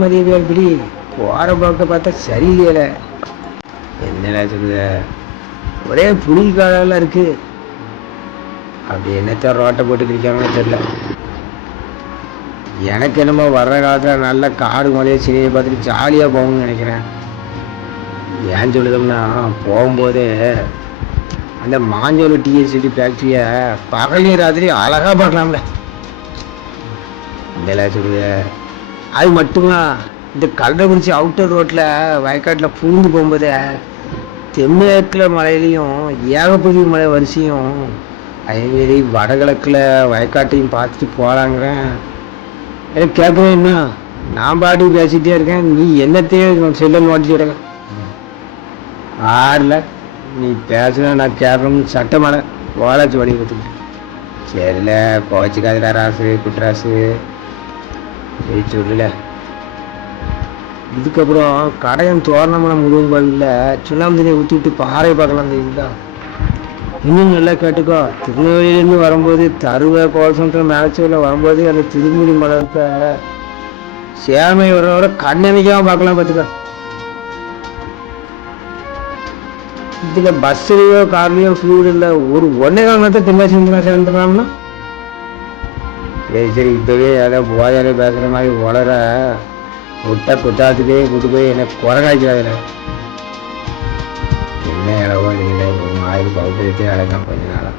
மதியம் எப்படி போற பார்க்க பார்த்தா சரியில்லை. என்னடா சொல்லுத, ஒரே புளி காலெல்லாம் இருக்கு. அப்படி என்னத்த ரோட்டை போட்டு இருக்காங்கன்னு தெரியல. எனக்கு என்னமோ வர்ற காலத்தில் நல்ல காடு மலையை சினியை பார்த்துட்டு ஜாலியாக போகணும்னு நினைக்கிறேன். ஏன் சொல்லுதோம்னா, போகும்போது அந்த மாஞ்சோலை டிஎஸ்டி ஃபேக்ட்ரியை பகலையும் ராத்திரி அழகாக பார்க்கலாம்ல. இதெல்லாம் சொல்லுத, அது மட்டுமா இந்த கள்ளக்குறிச்சி அவுட்டர் ரோட்டில் வயக்காட்டில் புகுந்து போகும்போது தென்மேற்கில் மலையிலையும் ஏகப்பதி மலை வரிசையும் அதேமாரி வடகிழக்கில் வயக்காட்டையும் பார்த்துட்டு போகலாங்கிறேன். எனக்கு கேட்கவே என்ன, நான் பாட்டுக்கு பேசிகிட்டே இருக்கேன், நீ என்னத்தையும் செல்ல நோட்டிட்டு இருக்க. ஆடல நீ பேசுனா நான் கேட்கணும்னு சட்டமான ஓலாச்சு வழி கொடுத்துக்கிட்டு. சரியில்ல போச்சுக்காதுடா ராசு குட்ராசு, சரி சொல்லல. இதுக்கப்புறம் கடையம் தோரணமலை முருகன் கோவிலில் சுண்ணாம்பு தண்ணியை ஊற்றி விட்டு பாறை பார்க்கலாம். இதுதான் இன்னும் நல்லா கேட்டுக்கோ. திருநெல்வேலியிலேருந்து வரும்போது தருவை கோலசமுத்திரம் மேலச்சூரில் வரும்போது அந்த திருமுடி மலை இருக்க சேமை வரவோட கண்ணமைக்காம பார்க்கலாம் பார்த்துக்கோ. இதில் பஸ்ஸுலையோ கார்லேயோ ஃப்ளூட் இல்லை, ஒரு ஒன்றே கால் நேரத்தை தென்காசி சேர்ந்துடலாம்னா. சரி சரி, இப்போவே ஏதாவது போயாலே பேசுகிற மாதிரி வளர முட்டை குத்தாத்துக்கே கூட்டு போய் என்ன குறைகாய்ச்சாதில்ல. என்ன இளவோ இல்லை, 1000 பவுட்டு அழகான் கொஞ்ச நாளாக.